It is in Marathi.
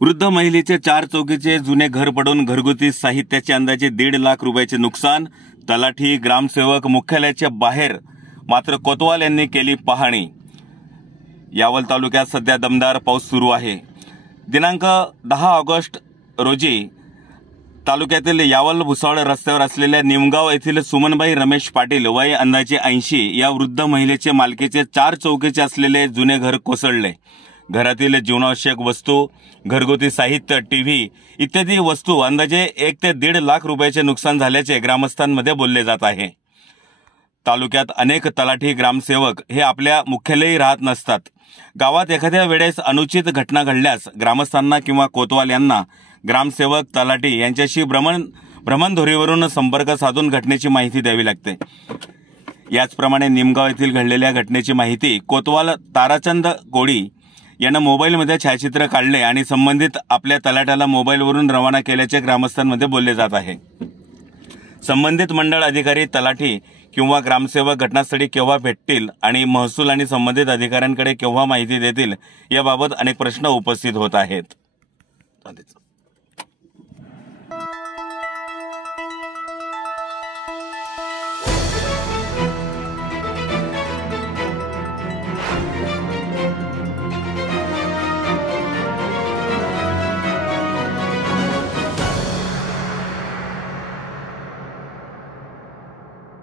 वृद्ध महिलेचे 4 चौकीचे जुने घर पडून घरगुती साहित्याचे अंदाजे 1.5 लाख रुपयाचे नुकसान. तलाठी ग्रामसेवक मुख्यालयाच्या बाहेर मात्र कोतवाल यांनी केली पाहणी. यावल तालुक्यात सध्या दमदार पाऊस सुरू आहे. दिनांक 10 ऑगस्ट रोजी तालुक्यातील यावल भुसावळ रस्त्यावर असलेल्या निमगाव येथील सुमनबाई रमेश पाटील वय अंदाजे 80 या वृद्ध महिलेचे मालकीचे 4 चौकीचे असलेले जुने घर कोसळले. घरातील जीवनावश्यक वस्तू, घरगुती साहित्य, टीव्ही इत्यादी वस्तू अंदाजे 1 ते 1.5 लाख रुपयाचे नुकसान झाल्याचे ग्रामस्थांमध्ये बोलले जात आहे. तालुक्यात अनेक तलाठी ग्रामसेवक हे आपल्या मुख्यालयी राहत नसतात. गावात एखाद्या वेळेस अनुचित घटना घडल्यास ग्रामस्थांना किंवा कोतवाल यांना ग्रामसेवक तलाठी यांच्याशी भ्रमणध्वनीवरून संपर्क साधून घटनेची माहिती द्यावी लागते. याचप्रमाणे निमगाव येथील घडलेल्या घटनेची माहिती कोतवाल ताराचंद कोळी यानं मोबाईलमध्ये छायाचित्र काढले आणि संबंधित आपल्या तलाट्याला मोबाईलवरून रवाना केल्याचे ग्रामस्थांमध्ये बोलले जात आहे. संबंधित मंडळ अधिकारी, तलाठी किंवा ग्रामसेवक घटनास्थळी केव्हा भेटतील आणि महसूल आणि संबंधित अधिकाऱ्यांकडे केव्हा माहिती देतील याबाबत अनेक प्रश्न उपस्थित होत आहेत.